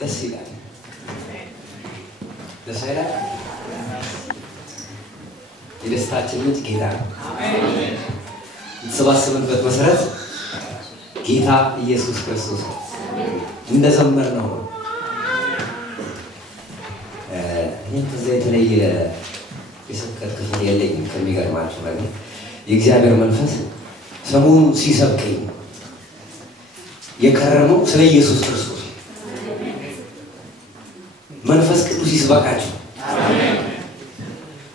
ደስ ይላል ደስ ይላል የደስታችን ምንጭ ጌታ ነው አሜን ተሰባሰብንበት መሰረት ጌታ ኢየሱስ ክርስቶስ እንደዘመርነው ይሄን ተዘይተለየ የሰከተ ክፍል የለኝም ከሚገርማችሁ ነገር የእግዚአብሔር መንፈስ ሰሞኑን ሲሰብከኝ የከረመው ስለ ኢየሱስ ክርስቶስ መንፈስ ቅዱስ ይስበካችሁ አሜን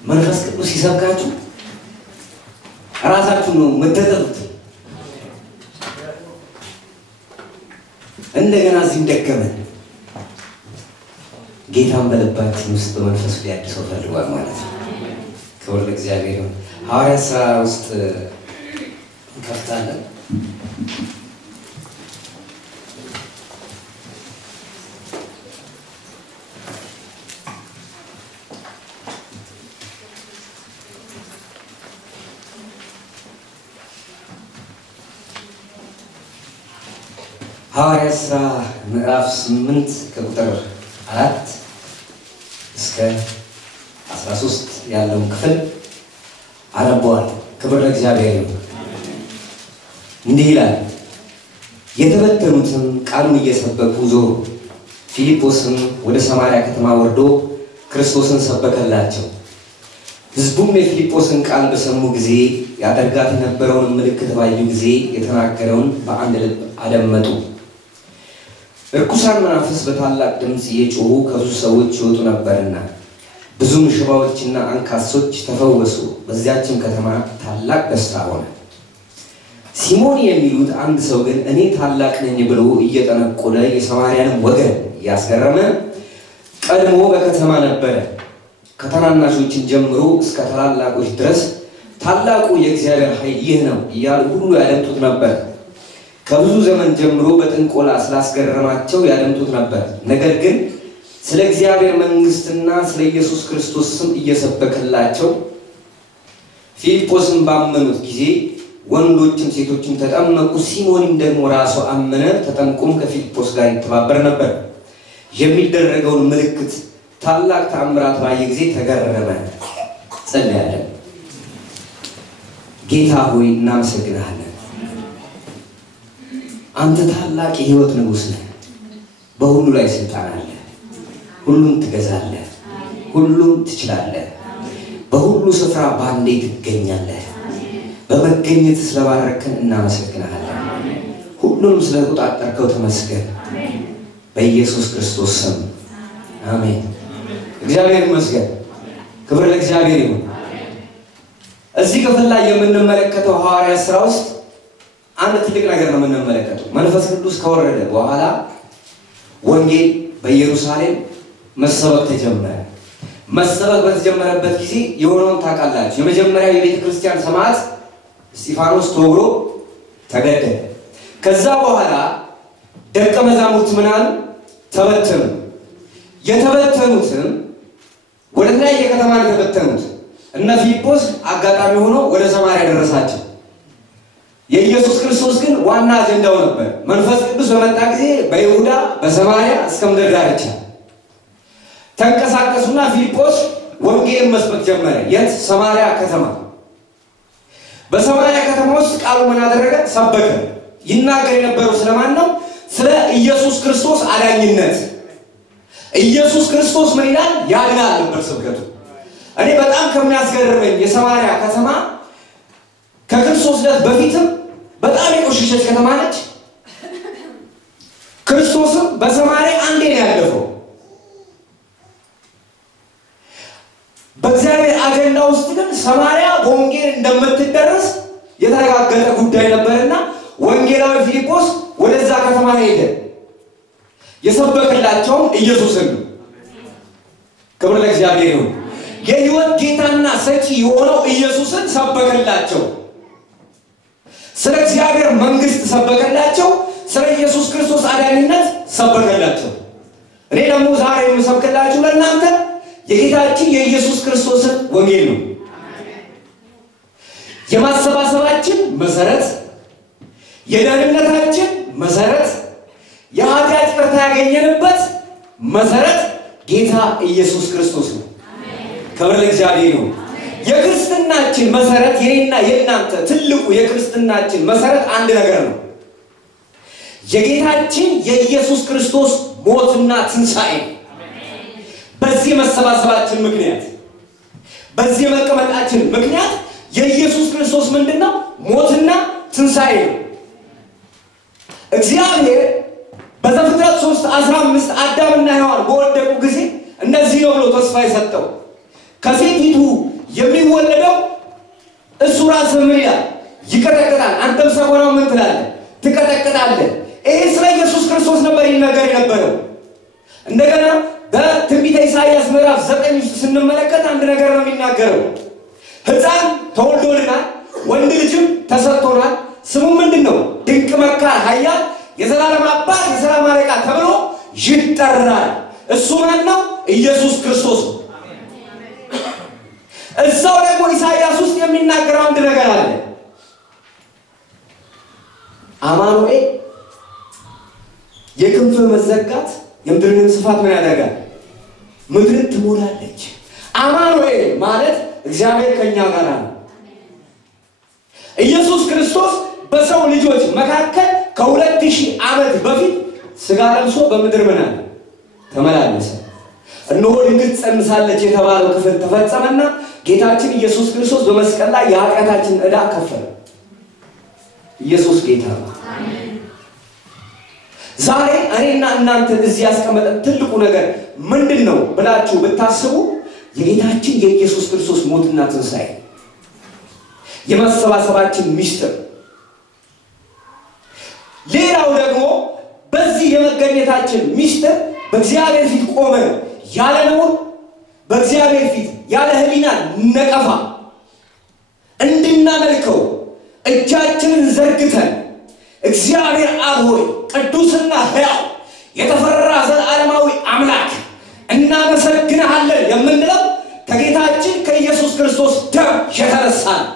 መንፈስ ቅዱስ ይሰብካችሁ ራሳችሁ ነው መተጠሩት እንደገና እዚህም ደገመን ጌታን በልባችን ውስጥ በመንፈስ ሊያድሰው ፈልጓል ማለት ነው ክብር ለእግዚአብሔር ይሁን ሐዋርያት ሥራ ውስጥ እንከፍታለን ሐዋርያት ሥራ ምዕራፍ 8 ከቁጥር 4 እስከ 13 ያለውን ክፍል አነበዋል ክብር ለእግዚአብሔር ይሁን እንዲህ ይላል የተበተኑትም ቃሉን እየሰበኩ ዞሩ ፊልጶስም ወደ ሰማርያ ከተማ ወርዶ ክርስቶስን ሰበከላቸው ሕዝቡም የፊልጶስን ቃል በሰሙ ጊዜ ያደርጋት የነበረውን ምልክት ባዩ ጊዜ የተናገረውን በአንድ ልብ አደመጡ እርኩሳን መናፍስት በታላቅ ድምጽ እየጮሁ ከብዙ ሰዎች ይወጡ ነበርና ብዙም ሽባዎችና አንካሶች ተፈወሱ በዚያችም ከተማ ታላቅ ደስታ ሆነ ሲሞን የሚሉት አንድ ሰው ግን እኔ ታላቅ ነኝ ብሎ እየተነቆለ የሰማርያንም ወገን ያስገረመ ቀድሞ በከተማ ነበር ከተናናሾችን ጀምሮ እስከ ታላላቆች ድረስ ታላቁ የእግዚአብሔር ኃይል ይህ ነው እያሉ ሁሉ ያደምጡት ነበር ከብዙ ዘመን ጀምሮ በጥንቆላ ስላስገረማቸው ያደምጡት ነበር ነገር ግን ስለ እግዚአብሔር መንግስትና ስለ ኢየሱስ ክርስቶስ ስም እየሰበከላቸው ፊልጶስን ባመኑት ጊዜ ወንዶችም ሴቶችም ተጠመቁ ሲሞንም ደግሞ ራሱ አመነ ተጠምቆም ከፊልጶስ ጋር ይተባበር ነበር የሚደረገውን ምልክት ታላቅ ተአምራት ባየ ጊዜ ተገረመ ጸልያለን ጌታ ሆይ እናመሰግናለን አንተ ታላቅ የሕይወት ንጉስ ነህ በሁሉ ላይ ስልጣን አለ ሁሉን ትገዛለህ ሁሉን ትችላለህ በሁሉ ስፍራ ባንዴ ትገኛለህ በመገኘት ስለባረከን እናመሰግናለን ሁሉንም ስለተቆጣጠርከው ተመስገን በኢየሱስ ክርስቶስ ስም አሜን እግዚአብሔር ይመስገን ክብር ለእግዚአብሔር ይሁን እዚህ ክፍል ላይ የምንመለከተው ሐዋርያት ሥራ ውስጥ አንድ ትልቅ ነገር ነው የምንመለከተው መንፈስ ቅዱስ ከወረደ በኋላ ወንጌል በኢየሩሳሌም መሰበክ ተጀመረ መሰበክ በተጀመረበት ጊዜ የሆነውን ታውቃላችሁ የመጀመሪያው የቤተ ክርስቲያን ሰማዕት እስጢፋኖስ ተወግሮ ተገደለ ከዛ በኋላ ደቀ መዛሙርት ምናል ተበተኑ የተበተኑትም ወደ ላይ የከተማ ተበተኑት እነ ፊልጶስ አጋጣሚ ሆኖ ወደ ሰማርያ ደረሳቸው የኢየሱስ ክርስቶስ ግን ዋና አጀንዳው ነበር መንፈስ ቅዱስ በመጣ ጊዜ በይሁዳ በሰማርያ እስከ ምድር ዳርቻ ተንቀሳቀሱና ፊልጶስ ወንጌልን መስበክ ጀመረ የት ሰማርያ ከተማ በሰማርያ ከተማ ውስጥ ቃሉ ምን አደረገ ሰበከ ይናገር የነበረው ስለማን ነው ስለ ኢየሱስ ክርስቶስ አዳኝነት ኢየሱስ ክርስቶስ ምን ይላል ያድናል ነበር ስብከቱ እኔ በጣም ከሚያስገርመኝ የሰማርያ ከተማ ከክርስቶስ ልደት በፊትም በጣም የቆሸሸች ከተማ ነች ክርስቶስም በሰማርያ አንዴ ነው ያለፈው በእግዚአብሔር አጀንዳ ውስጥ ግን ሰማርያ በወንጌል እንደምትደረስ የተረጋገጠ ጉዳይ ነበርና ወንጌላዊ ፊልጶስ ወደዛ ከተማ ሄደ የሰበከላቸው ኢየሱስን ክብር ለእግዚአብሔር ይሁን የሕይወት ጌታና ሰጪ የሆነው ኢየሱስን ሰበከላቸው ስለ እግዚአብሔር መንግስት ሰበከላቸው ስለ ኢየሱስ ክርስቶስ አዳኝነት ሰበከላቸው እኔ ደግሞ ዛሬ የምሰብክላችሁ ለእናንተ የጌታችን የኢየሱስ ክርስቶስን ወንጌል ነው የማሰባሰባችን መሰረት የደህንነታችን መሰረት የኃጢአት ይቅርታ ያገኘንበት መሰረት ጌታ ኢየሱስ ክርስቶስ ነው። ክብር ለእግዚአብሔር ይሁን። የክርስትናችን መሰረት የኔና የናንተ ትልቁ የክርስትናችን መሰረት አንድ ነገር ነው። የጌታችን የኢየሱስ ክርስቶስ ሞትና ትንሣኤ። በዚህ መሰባሰባችን ምክንያት በዚህ መቀመጣችን ምክንያት የኢየሱስ ክርስቶስ ምንድነው? ሞትና ትንሣኤ ነው። እግዚአብሔር በዘፍጥረት 3:15 አዳምና ሔዋን በወደቁ ጊዜ እንደዚህ ነው ብሎ ተስፋ የሰጠው ከሴቲቱ የሚወለደው እሱ ራስ ምን ይላል? ይቀጠቅጣል። አንተም ሰኮናው ምን ትላለህ? ትቀጠቅጣለህ። ይሄ ስለ ኢየሱስ ክርስቶስ ነበር ይነገር የነበረው። እንደገና በትንቢተ ኢሳይያስ ምዕራፍ 9 ውስጥ ስንመለከት አንድ ነገር ነው የሚናገረው። ሕፃን ተወልዶልናል፣ ወንድ ልጅም ተሰጥቶናል፣ ስሙ ምንድነው? ድንቅ መካር፣ ኃያል፣ የዘላለም አባት፣ የሰላም አለቃ ተብሎ ይጠራል። እሱ ማን ነው? ኢየሱስ ክርስቶስ ነው። እዛው ደግሞ ኢሳይያስ ውስጥ የሚናገረው አንድ ነገር አለ። አማኑኤል የክንፍ መዘጋት የምድርን ስፋት ምን ያደርጋል? ምድርን ትሞላለች። አማኑኤል ማለት እግዚአብሔር ከኛ ጋር ነው። ኢየሱስ ክርስቶስ በሰው ልጆች መካከል ከ2000 ዓመት በፊት ስጋ ለብሶ በምድር ምን አለ? ተመላለሰ። እነሆ ድንግል ጸንሳለች የተባለው ክፍል ተፈጸመና ጌታችን ኢየሱስ ክርስቶስ በመስቀል ላይ የኃጢአታችንን ዕዳ ከፈለ። ኢየሱስ ጌታ ነው። ዛሬ እኔና እናንተ እዚህ ያስቀመጠን ትልቁ ነገር ምንድነው ብላችሁ ብታስቡ የጌታችን የኢየሱስ ክርስቶስ ሞትና ትንሣኤ የመሰባሰባችን ምስጢር። ሌላው ደግሞ በዚህ የመገኘታችን ምስጢር በእግዚአብሔር ፊት ቆመን ያለ ነውር በእግዚአብሔር ፊት ያለ ሕሊና ነቀፋ እንድናመልከው እጃችንን ዘርግተን እግዚአብሔር አብ ሆይ ቅዱስና ሕያው የተፈራ ዘላለማዊ አምላክ እናመሰግንሃለን የምንለው ከጌታችን ከኢየሱስ ክርስቶስ ደም የተነሳ ነው።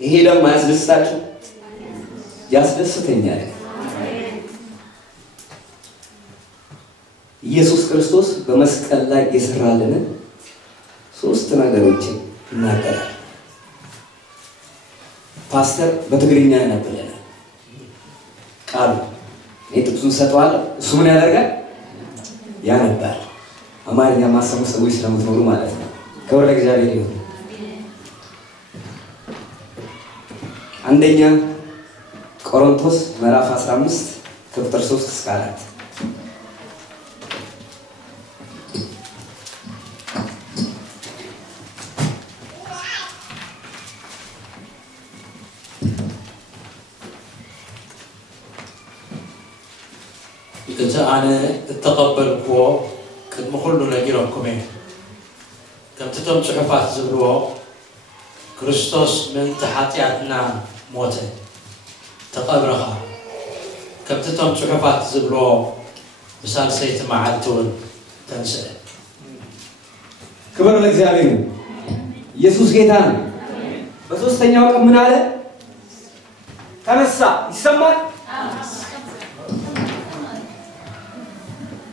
ይሄ ደም ያስደስታችሁ? ያስደስተኛል። ኢየሱስ ክርስቶስ በመስቀል ላይ የሰራልን ሶስት ነገሮችን እናገራለን። ፓስተር በትግርኛ ያነብልናል ቃሉ። ጥቅሱን ሰጥቷል። እሱ ምን ያደርጋል? ያነባል። አማርኛ ማሰሙ ሰዎች ስለምትኖሩ ማለት ነው። ክብር ለእግዚአብሔር ይሁን። አንደኛ ቆሮንቶስ ምዕራፍ 15 ቁጥር 3 እስከ 4 إذا أنا اتقبلكوا قد ما كله نجيركم إيه كم تتم صحفات زبروه كريستوس من تحتياتنا موته تقبرها كم تتم صحفات زبروه مثال سيت معتون تنسى كبر الإجابين يسوع جيتان بس استنياو كم من هذا تنسى يسمى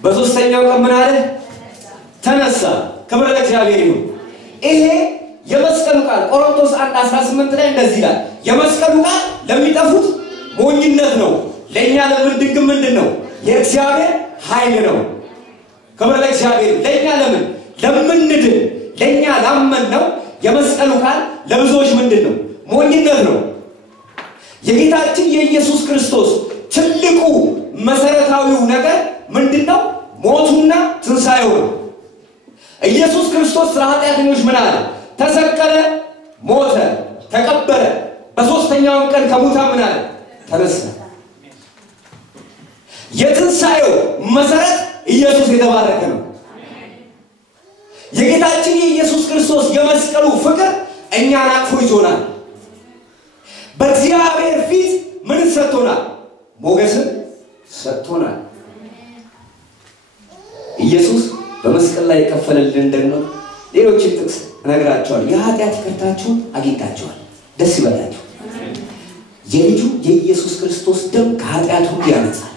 በሶስተኛው ቀን ምን አለ? ተነሳ። ክብር ለእግዚአብሔር ይሁን። ይሄ የመስቀሉ ቃል ቆሮንቶስ 1:18 ላይ እንደዚህ ይላል። የመስቀሉ ቃል ለሚጠፉት ሞኝነት ነው፣ ለኛ ለምንድን ምንድነው? የእግዚአብሔር ኃይል ነው። ክብር ለእግዚአብሔር። ለኛ ለምንድን ለኛ ላመን ነው የመስቀሉ ቃል ለብዙዎች ምንድነው? ሞኝነት ነው። የጌታችን የኢየሱስ ክርስቶስ ትልቁ መሰረታዊው ነገር ምንድነው? ሞቱና ትንሣኤው ነው። ኢየሱስ ክርስቶስ ስለ ኃጢአተኞች ምን አለ? ተሰቀለ፣ ሞተ፣ ተቀበረ፣ በሶስተኛው ቀን ከሙታን ምን አለ? ተነሳ። የትንሣኤው መሰረት ኢየሱስ የተባረከ ነው። የጌታችን የኢየሱስ ክርስቶስ የመስቀሉ ፍቅር እኛን አቅፎ ይዞናል። በእግዚአብሔር ፊት ምን ሰጥቶናል? ሞገስን ሰጥቶናል። ኢየሱስ በመስቀል ላይ የከፈለልን ደግሞ ሌሎችን ጥቅስ እነግራቸዋለሁ። የኃጢአት ይቅርታችሁን አግኝታችኋል፣ ደስ ይበላችሁ። የልጁ የኢየሱስ ክርስቶስ ደም ከኃጢአት ሁሉ ያነጻል።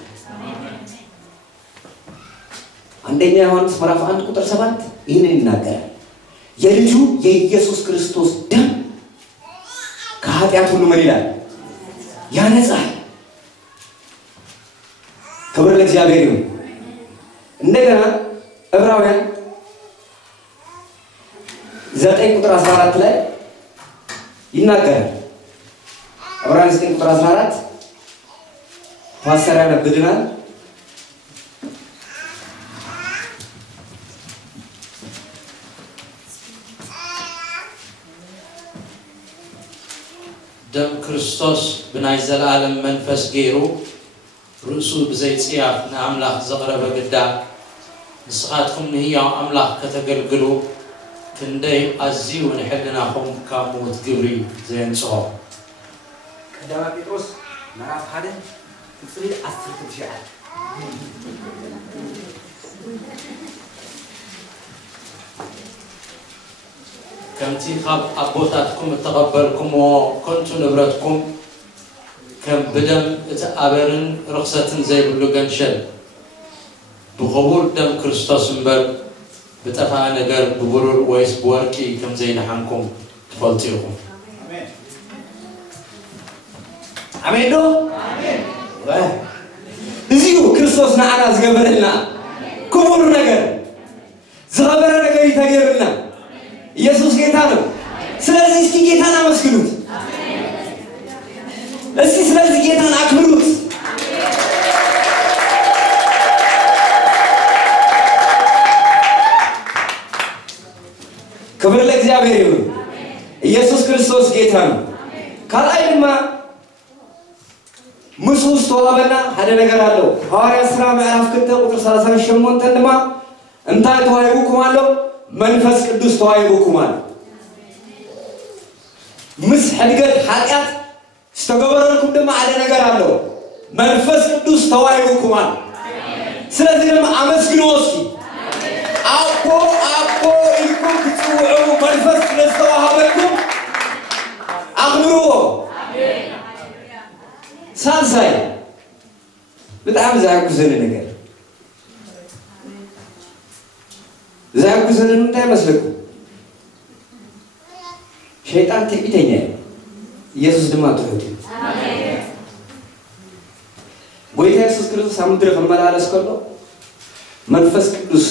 አንደኛ ዮሐንስ ምዕራፍ 1 ቁጥር 7 ይህንን ይናገራል። የልጁ የኢየሱስ ክርስቶስ ደም ከኃጢአት ሁሉ ምን ይላል? ያነጻል። ክብር ለእግዚአብሔር ይሁን። እንደገና ዕብራውያን 9 ቁጥር 14 ላይ ይናገራል። ዕብራውያን 9 ቁጥር 14 ፓስተር ያነብልናል። ደም ክርስቶስ ብናይ ዘላለም መንፈስ ገይሩ ርእሱ ብዘይ ጽያፍ ንኣምላኽ ዘቕረበ ግዳም ንስኻትኩም ንህያው ኣምላኽ ከተገልግሉ ክንደይ ኣዝዩ ንሕልናኹም ካብ ሞት ግብሪ ዘየንጽሖ። ቀዳማይ ጴጥሮስ ምዕራፍ 1 ቁጥር 10 ከምቲ ካብ ኣቦታትኩም እተቐበልኩምዎ ኮንቱ ንብረትኩም ከም ብደም እቲ ኣበርን ርኽሰትን ዘይብሉ ገንሸል ብኽቡር ደም ክርስቶስ እምበር ብጠፋእ ነገር ብብሩር ወይስ ብወርቂ ከም ዘይድሓንኩም ትፈልጡ ኢኹም። አሜን ዶ አሜን። እዚሁ ክርስቶስ ንዓና ዝገበረልና ክቡር ነገር ዝኸበረ ነገር ይተገርልና። ኢየሱስ ጌታ ነው። ስለዚህ እስኪ ጌታን አመስግኑት። እስኪ ስለዚህ ጌታን አክብሩት። ክብር ለእግዚአብሔር ይሁን። ኢየሱስ ክርስቶስ ጌታ ነው። ካላይማ ሙሱስ ተዋበና ሓደ ነገር አለው። ሐዋርያት ሥራ ምዕራፍ 2 ቁጥር 38 ድማ እንታይ ተዋይቡኩም አለው? መንፈስ ቅዱስ ተዋይቡኩም አለው። ምስ ሕድገት ኃጢአት ዝተገበረልኩም ድማ ሓደ ነገር አለው። መንፈስ ቅዱስ ተዋይቡኩም አለው። ስለዚህ ድማ አመስግኑ እስኪ። አቦ አቦ ኢልኩም ትጽውዑ መንፈስ ስለተዋሃበኩም አክብሩዎ። ሳልሳይ በጣም ዛጉዘን ነገር ዛጉዘን እንዳይመስልኩ ሸይጣን ትዕቢተኛ ኢየሱስ ድማ ትሑት አሜን። ጎይታ ኢየሱስ ክርስቶስ አምድረ ከመላለስ ከሎ መንፈስ ቅዱስ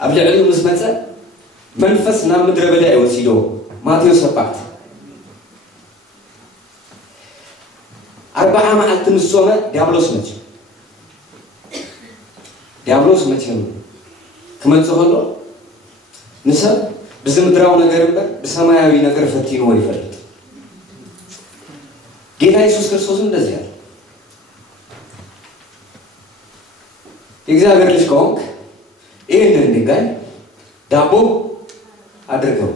አብለዕሉ ምስ መጸ መንፈስ ናብ ምድረ በዳ ይወሲዶ ማቴዎስ 7 40 መዓልት ንሶመ ዲያብሎስ መቼም ከመጽኸሎ ንሰብ በዝምድራው ነገር በሰማያዊ ነገር ፈቲኖ ይፈልጥ። ጌታ ኢየሱስ ክርስቶስ እንደዚህ ያለ እግዚአብሔር ልጅ ከሆንክ ይሄንን ድንጋይ ዳቦ አድርገው።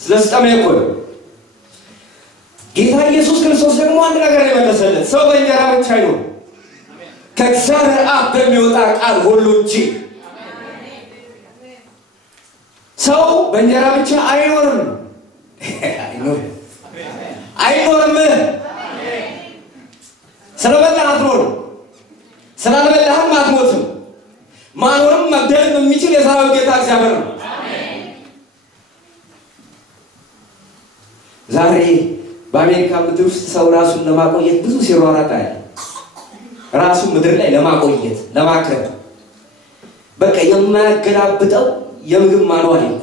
ስለዚህ ጠመቆ ጌታ ኢየሱስ ክርስቶስ ደግሞ አንድ ነገር የመለሰለት ሰው በእንጀራ ብቻ አይኖርም ከእግዚአብሔር አፍ በሚወጣ ቃል ሁሉ እንጂ። ሰው በእንጀራ ብቻ አይኖርም። ስለበላህ አትኖርም፣ ስላልበላህም አትሞትም። ማኖርም መግደልም የሚችል የሰራዊት ጌታ እግዚአብሔር ነው። ዛሬ በአሜሪካ ምድር ውስጥ ሰው ራሱን ለማቆየት ብዙ ሲሯሯጥ አለ። ራሱን ምድር ላይ ለማቆየት ለማክረም በቃ የማያገላብጠው የምግብ ማንዋል ነው።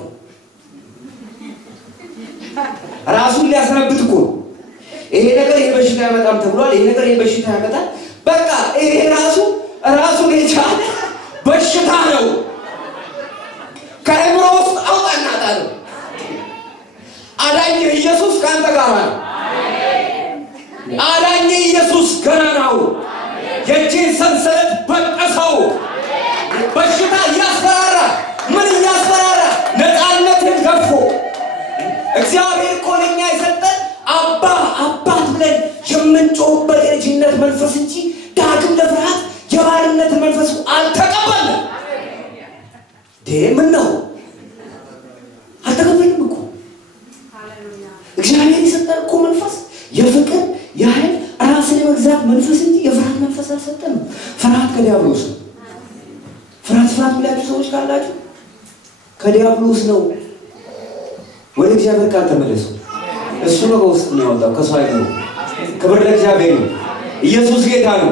ራሱን ሊያስነብት እኮ ይሄ ነገር የበሽታ ያመጣም ተብሏል። ይሄ ነገር የበሽታ ያመጣል። በቃ ይሄ ራሱን የቻለ በሽታ ነው። ከአእምሮ ውስጥ አውጣና ጣለው። አዳኝ ኢየሱስ ካንተ ጋር ነው። አዳኝ ኢየሱስ ገና ነው። የእጅን ሰንሰለት በጠሰው። በሽታ ያስፈራራ። ምን ያስፈራራ? ነፃነትን ገፎ እግዚአብሔር እኮ ለኛ የሰጠን አባት ብለን የምንጮህበት የልጅነት መንፈስ እንጂ ዳግም ለፍርሃት የባርነት መንፈስ አልተቀበልንም። ምን ነው አልተቀበልንም እኮ። እግዚአብሔር የሰጠን እኮ መንፈስ የፍቅር የኃይል ራስን የመግዛት መንፈስ እንጂ የፍርሃት መንፈስ አልሰጠንም። ፍርሃት ከዲያብሎስ ነው። ፍርሃት ስፋት ብላችሁ ሰዎች ካላችሁ ከዲያብሎስ ነው ወደ እግዚአብሔር ቃል ተመለሱ እሱ ነው በውስጥ የሚያወጣው ከሰው አይደለም ክብር ለእግዚአብሔር ነው ኢየሱስ ጌታ ነው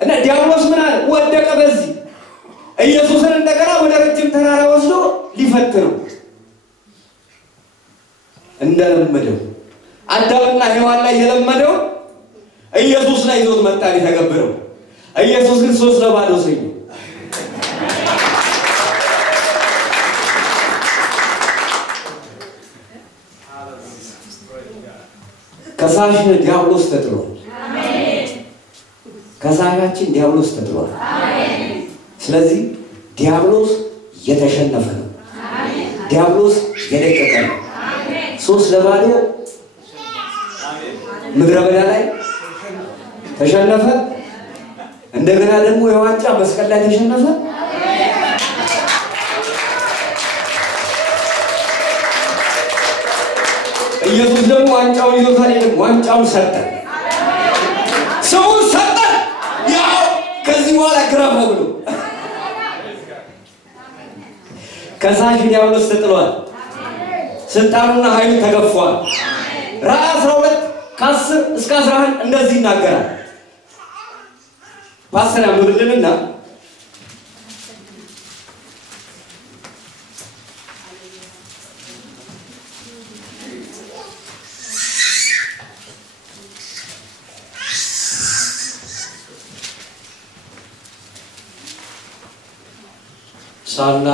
እና ዲያብሎስ ምን አለ ወደቀ በዚህ ኢየሱስን እንደገና ወደ ረጅም ተራራ ወስዶ ሊፈትነው እንደለመደው አዳምና ሔዋን ላይ የለመደው ኢየሱስ ላይ ይዞት መጣ ሊተገብረው ኢየሱስ ግን 3-0 ሰኝ ከሳሽ ዲያብሎስ ተጥሏል አሜን ከሳሻችን ዲያብሎስ ተጥሏል አሜን ስለዚህ ዲያብሎስ የተሸነፈ ነው አሜን ዲያብሎስ የደቀቀ ነው አሜን 3-0 ምድረ በዳ ላይ ተሸነፈ እንደገና ደግሞ የዋንጫ መስቀል ላይ ተሸነፈ ኢየሱስ ደግሞ ዋንጫውን ይዞ ታዲያ ዋንጫውን ሰጠ ሰው ሰጠ ያው ከዚህ በኋላ ግረፈ ብሎ ከሳሽ ዲያብሎስ ተጥሏል ስልጣኑና ኃይሉ ተገፏል ራእይ 12 ከ10 እስከ 11 እንደዚህ ይናገራል ፓስተር ያምርልንና ሳላ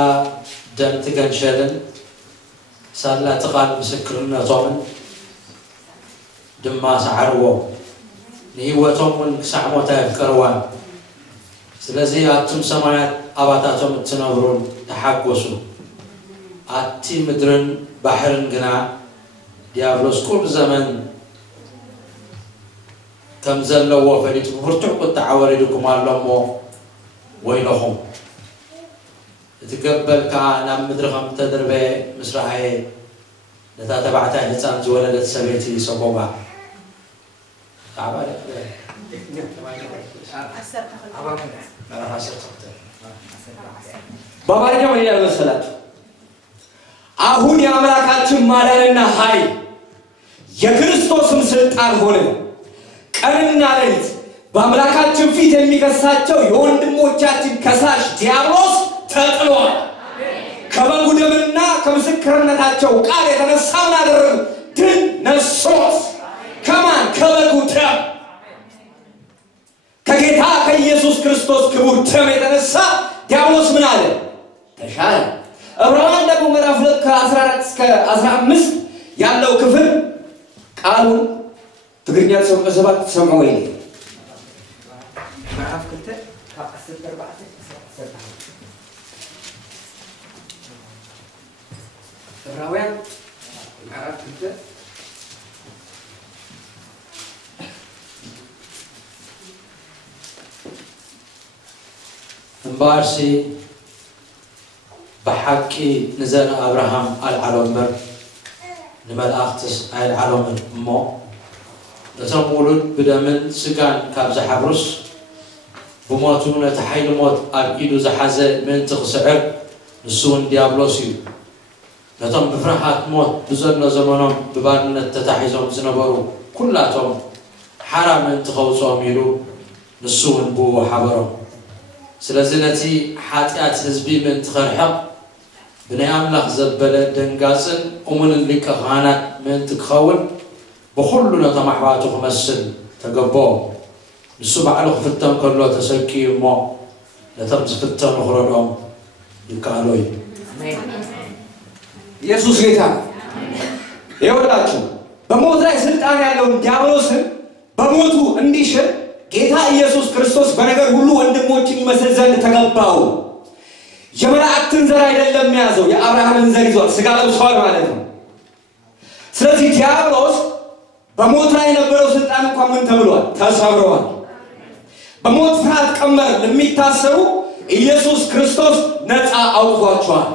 ደምት ገንሸልን ሳላ ተቃል ምስክርነቶም ድማ ሰዓርዎ ንህይወቶም ውን ክሳዕሞታ ይፍቀርዋ ስለዚህ አቱም ሰማያት አባታቶም ትነብሩን ተሓጎሱ አቲ ምድርን ባህርን ግና ዲያብሎስ ቁል ዘመን ከም ዘለዎ ፈሊጥ ብርቱዕ ቁጣ ዓወሪድኩም ኣሎሞ ወይለኹም እትገበልካ ናብ ምድሪ ከም ተደርበ ምስራሐየ ነታ ተባዕታይ ህፃን ዝወለደት ሰበይቲ ሰቦባ تعبان በአማርኛ ምን ይላል መሰላችሁ አሁን የአምላካችን ማዳንና ኃይል የክርስቶስም ስልጣን ሆነ ቀንና ሌሊት በአምላካችን ፊት የሚከሳቸው የወንድሞቻችን ከሳሽ ዲያብሎስ ተጥሏል ከበጉ ደምና ከምስክርነታቸው ቃል የተነሳ አደረጉ ድል ነሱት ከማን ከበጉ ደም ከጌታ ከኢየሱስ ክርስቶስ ክቡር ደም የተነሳ ዲያብሎስ ምን አለ ተሻለ ዕብራውያን ደግሞ ምዕራፍ 2 ከ14 እስከ 15 ያለው ክፍል ቃሉ ትግርኛ ሰው ሰማው ይሄ ምዕራፍ 2 ከ14 ዕብራውያን ምዕራፍ 2 امبارسي بحكي نزل ابراهام العالمر نملأختس العالم مو نتمولد بدمن سكان كاب زحبرس بموتو نتحيل موت ابيدو زحازه من تخسعب نسون ديابلوسيو نتم بفرحات موت بزرنا زمانهم ببارنة تتحيزهم زنبرو كلاتهم حرام انتخوصهم يلو نسون بو حبرهم سلازنتي حاتيات حزبي من تخرحق بني أملاك زبالة دنقاسن ومن اللي كغانات من تكخول بخلنا تمحواتو خمسن تقبو السبع على خفتهم كله تسكي وما لتمز فتهم وخرجهم يكالوي يسوس غيتا يقولاتشو بموت رأي سلطان يالون ديابلوسن بموتو انديشن ጌታ ኢየሱስ ክርስቶስ በነገር ሁሉ ወንድሞችን ይመስል ዘንድ ተገባው የመላእክትን ዘር አይደለም ያዘው የአብርሃምን ዘር ይዟል ስጋ ለብሷል ማለት ነው ስለዚህ ዲያብሎስ በሞት ላይ የነበረው ስልጣን እንኳን ምን ተብሏል ተሰብሯል በሞት ፍርሃት ቀመር ለሚታሰሩ ኢየሱስ ክርስቶስ ነፃ አውጥቷቸዋል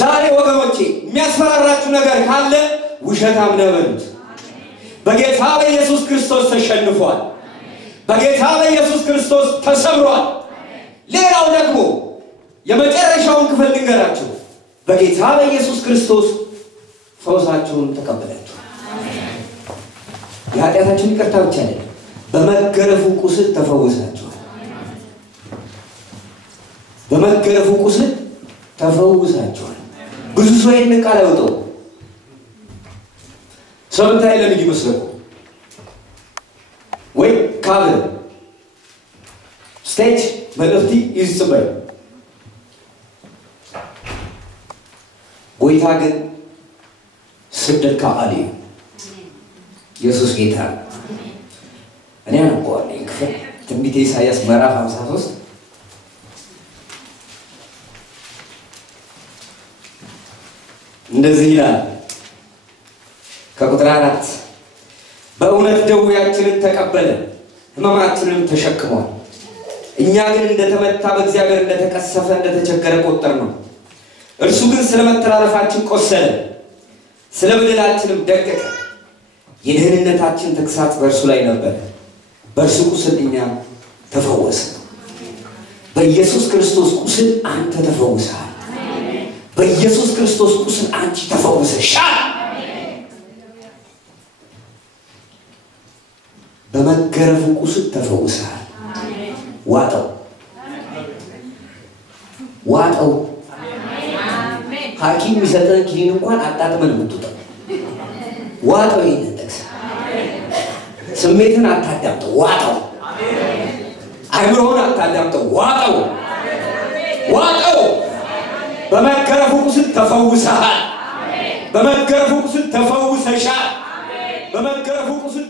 ዛሬ ወገኖቼ የሚያስፈራራችሁ ነገር ካለ ውሸታም ነብሩት በጌታ በኢየሱስ ክርስቶስ ተሸንፏል በጌታ በኢየሱስ ክርስቶስ ተሰብሯል ሌላው ደግሞ የመጨረሻውን ክፍል ልንገራችሁ በጌታ በኢየሱስ ክርስቶስ ፈውሳችሁን ተቀበላችሁ የኃጢአታችሁን ይቅርታ ብቻ አይደለም በመገረፉ ቁስል ተፈውሳችኋል በመገረፉ ቁስል ተፈውሳችኋል ብዙ ሰው ይህን ቃል ያወጣው ሰምታይ ለምን ይመስላል ወይ ካለ ስቴጅ መልእክቲ ይዝጽበይ ጎይታ ግን ስደት ካአሊ ኢየሱስ ጌታ እኔ አንቆልኝ ክፍል ትንቢተ ኢሳይያስ ምዕራፍ 53 እንደዚህ ይላል ከቁጥር 4 በእውነት ደዌያችንን ተቀበለ ሕመማችንን ተሸክሟል እኛ ግን እንደተመታ በእግዚአብሔር እንደተቀሰፈ እንደተቸገረ ቆጠርነው እርሱ ግን ስለመተላለፋችን ቆሰለ ስለ በደላችንም ደቀቀ የደህንነታችን ተግሳጽ በእርሱ ላይ ነበር በእርሱ ቁስል እኛ ተፈወስን በኢየሱስ ክርስቶስ ቁስል አንተ ተፈውሰሃል በኢየሱስ ክርስቶስ ቁስል አንቺ ተፈውሰሻል በመገረፉ ቁስል ተፈውሰሃል ዋጠው ዋጠው ሐኪም የሚሰጠን ኪኒን እንኳን አጣጥመን የምትውጠው ዋጠው ይሄንን ጥቅስ ስሜትን አታዳምጠው ዋጠው አይምሮህን አታዳምጠው ዋጠው ዋጠው በመገረፉ ቁስል ተፈውሰሃል በመገረፉ ቁስል ተፈውሰሻል በመገረፉ ቁስል